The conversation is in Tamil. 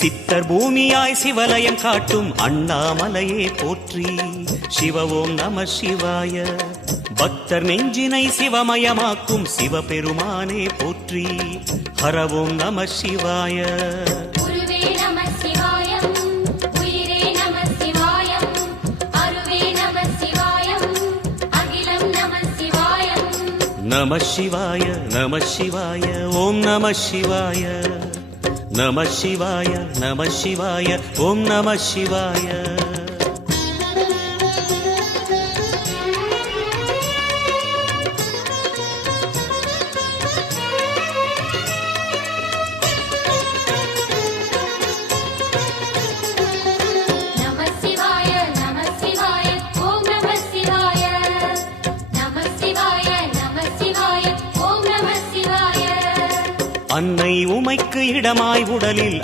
சித்தர் பூமியாய் சிவலயம் காட்டும் அண்ணாமலையே போற்றி. சிவ ஓம் நம சிவாய. பக்தர் நெஞ்சினை சிவமயமாக்கும் சிவபெருமானே போற்றி. ஹர ஓம் நம சிவாய. நம சிவாய நம சிவாய ஓம் நம சிவாய. நம சிவாய நம சிவாய ஓம் நம சிவாய. அன்னை உமைக்கு இடமாய் உடலில்